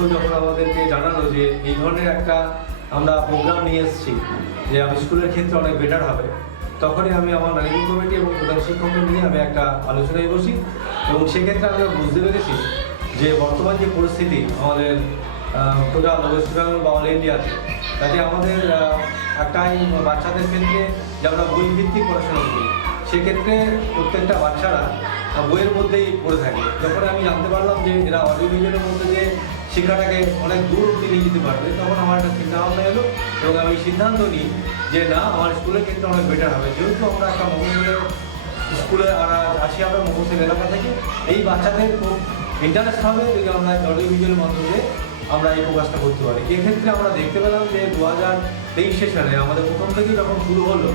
বন্ধু যখন আমাদেরকে জানালো যে এই ধরনের একটা আমরা প্রোগ্রাম নিয়ে এসেছি যে আমি স্কুলের ক্ষেত্রে অনেক বেটার হবে, তখনই আমি আমার ম্যানেজিং কমিটি এবং প্রধান শিক্ষককে নিয়ে আমি একটা আলোচনায় বসি এবং সেক্ষেত্রে আমরা বুঝতে পেরেছি যে বর্তমান যে পরিস্থিতি আমাদের টোটাল ওয়েস্ট বেঙ্গল বা অল ইন্ডিয়াতে, তাতে আমাদের একটাই বাচ্চাদের ক্ষেত্রে যে আমরা বই ভিত্তিক পড়াশোনা করি, সেক্ষেত্রে প্রত্যেকটা বাচ্চারা বইয়ের মধ্যেই পড়ে থাকে। যখন আমি জানতে পারলাম যে এরা অডিও ভিজুয়ালের মধ্যে দিয়ে শিক্ষাটাকে অনেক দূর অব্দি নিয়ে যেতে পারবে, তখন আমার একটা চিন্তা ভাবনা এলো এবং আমি সিদ্ধান্ত নিই যে না, আমার স্কুলের ক্ষেত্রে অনেক বেটার হবে। যেহেতু আমরা একটা মফস্বলের স্কুলে আসি, আমরা মফস্বল এলাকা থেকে, এই বাচ্চাদের খুব ইন্টারেস্ট হবে যদি আমরা অডিও ভিজুয়ালের মাধ্যমে আমরা এই প্রকাশটা করতে পারি। এক্ষেত্রে আমরা দেখতে পেলাম যে 2023 সেশনে আমাদের প্রথম থেকেই যখন শুরু হলো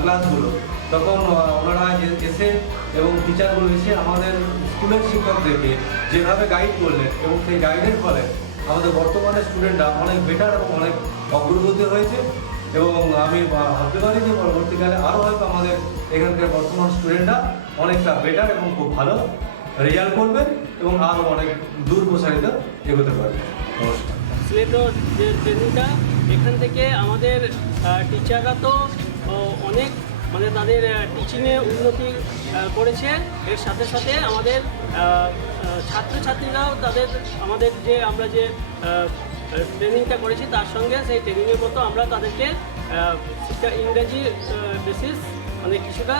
ক্লাসগুলো, তখন ওনারা এসে এবং টিচারগুলো এসে আমাদের স্কুলের শিক্ষকদেরকে যেভাবে গাইড করলেন এবং সেই গাইডের ফলে আমাদের বর্তমানে স্টুডেন্টরা অনেক বেটার এবং অনেক অগ্রগতি হয়েছে। এবং আমি ভাবতে পারি যে পরবর্তীকালে আরও হয়তো আমাদের এখানকার বর্তমান স্টুডেন্টরা অনেকটা বেটার এবং খুব ভালো রেজাল্ট করবে এবং আরও অনেক দূর প্রসারিত এগোতে পারবে। নমস্কার। স্লেটোর যে ট্রেনিংটা, এখান থেকে আমাদের টিচাররা তো অনেক মানে তাদের টিচিংয়ে উন্নতি করেছে। এর সাথে সাথে আমাদের ছাত্রছাত্রীরাও আমাদের যে আমরা যে ট্রেনিংটা করেছি তার সঙ্গে সেই ট্রেনিংয়ের মতো আমরা তাদেরকে শিক্ষা ইংরেজি বেসিস মানে কিছুটা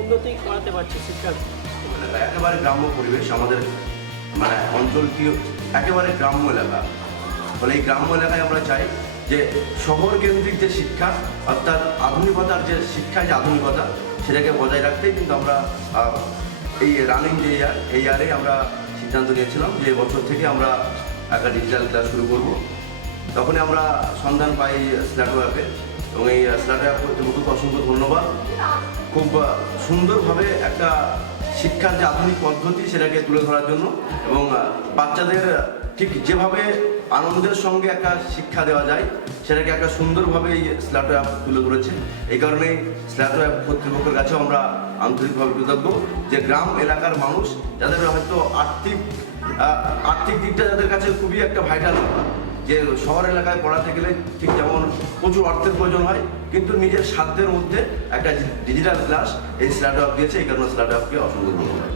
উন্নতি করাতে পারছি শিক্ষার। একেবারে গ্রাম্য পরিবেশ আমাদের, মানে অঞ্চলটি একেবারে গ্রাম্য এলাকা। ফলে এই গ্রাম্য এলাকায় আমরা চাই যে শহর কেন্দ্রিক যে শিক্ষা, অর্থাৎ আধুনিকতার যে শিক্ষায় যে আধুনিকতা, সেটাকে বজায় রাখতেই কিন্তু আমরা এই রানিং যে এই ইয়ারে আমরা সিদ্ধান্ত নিয়েছিলাম যে বছর থেকে আমরা একটা ডিজিটাল ক্লাস শুরু করব। তখনই আমরা সন্ধান পাই স্ল্যাটো অ্যাপে এবং এই স্ল্যাটো অ্যাপ কর্তৃপক্ষকে অসংখ্য ধন্যবাদ। খুব সুন্দরভাবে একটা শিক্ষার যে আধুনিক পদ্ধতি সেটাকে তুলে ধরার জন্য এবং বাচ্চাদের ঠিক যেভাবে আনন্দের সঙ্গে একটা শিক্ষা দেওয়া যায় সেটাকে একটা সুন্দরভাবে এই স্ল্যাটো অ্যাপ তুলে ধরেছে। এই কারণেই স্ল্যাটো অ্যাপ কর্তৃপক্ষের কাছেও আমরা আন্তরিকভাবে কৃতজ্ঞ যে গ্রাম এলাকার মানুষ যাদের হয়তো আর্থিক দিকটা যাদের কাছে খুবই একটা ভাইটাল, যে শহর এলাকায় পড়াতে গেলে ঠিক যেমন প্রচুর অর্থের প্রয়োজন হয়, কিন্তু নিজের সাধ্যের মধ্যে একটা ডিজিটাল ক্লাস এই স্ল্যাটো অ্যাপ দিয়েছে। এই কারণে স্ল্যাটো অ্যাপকে অসংখ্য ধন্যবাদ।